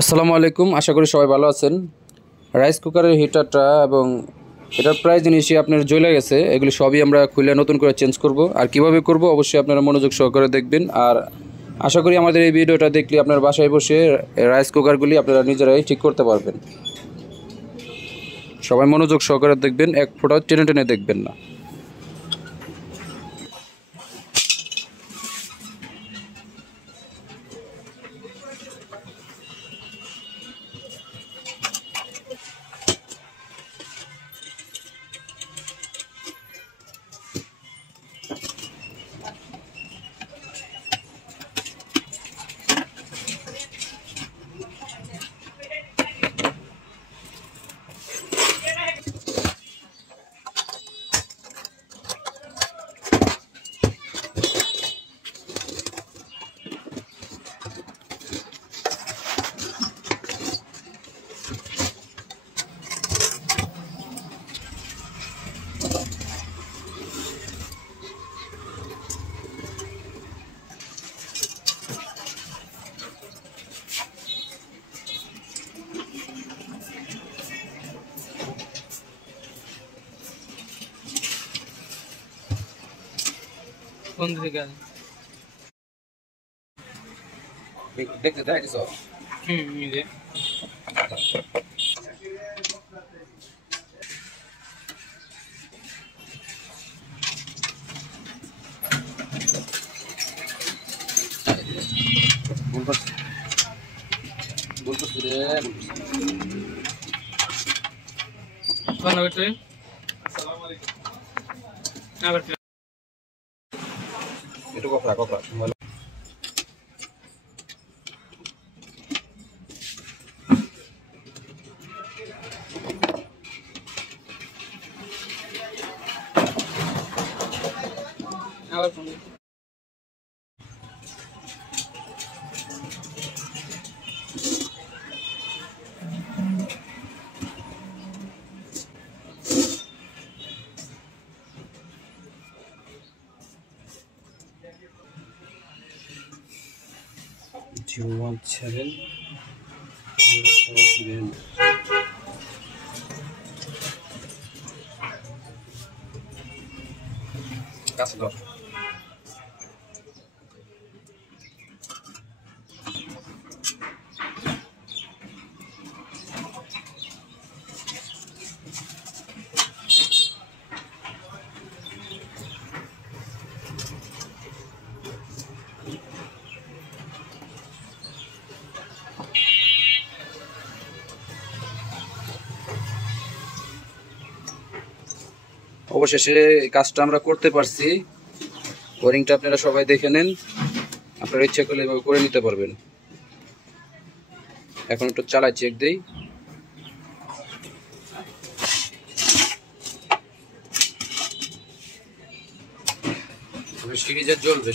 আসসালামু আলাইকুম, আশা করি সবাই ভালো আছেন। রাইস কুকারের হিটারটা এবং এটার প্রায় জিনিসই আপনার জ্বলে গেছে, এগুলি সবই আমরা খুলে নতুন করে চেঞ্জ করব। আর কিভাবে করব অবশ্যই আপনারা মনোযোগ সহকারে দেখবেন। আর আশা করি আমাদের এই ভিডিওটা দেখলে আপনার বাসায় বসে রাইস কুকারগুলি আপনারা নিজেরাই ঠিক করতে পারবেন। সবাই মনোযোগ সহকারে দেখবেন, এক ফোঁটাও টেনে টেনে দেখবেন না। দেখতে দেখ সব বলতেছি রে একটু কপড়া কপড়া One seven. Kasih dor. অবশেষে কাজটা আমরা করতে পারছি। ওয়ারিংটা আপনারা সবাই দেখে নেন, আপনারা ইচ্ছা করলে এভাবে করে নিতে পারবেন। এখন একটু চালাই চেক দেই। সিরিজে জ্বলবে,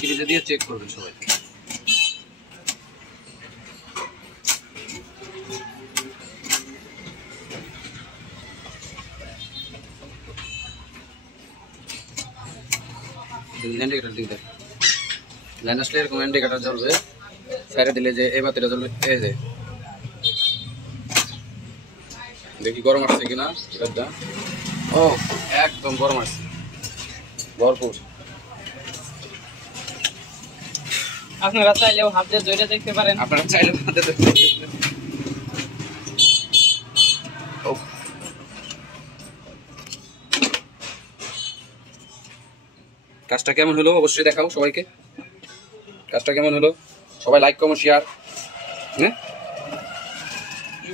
সিরিজে দিয়ে চেক করবেন সবাই। ইন্ডিকেটর দিকে লাইন আসলে এরকম ইন্ডিকেটর জ্বলবে, সাইডে দিলে যে এই বাতিটা জ্বলবে। এই যে দেখি গরম আসছে কিনা হিটারটা। ও একদম গরম আসছে, ভরপুর। আপনারা চাইলেও হাত দিয়ে ধরে দেখতে পারেন। আপনারা চাইলেও হাতে দেখতে পারেন। কাজটা কেমন হলো অবশ্যই দেখাও সবাইকে। কাজটা কেমন হলো সবাই লাইক কমেন্ট শেয়ার। হ্যাঁ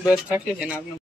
বেশ থাকলে আপনি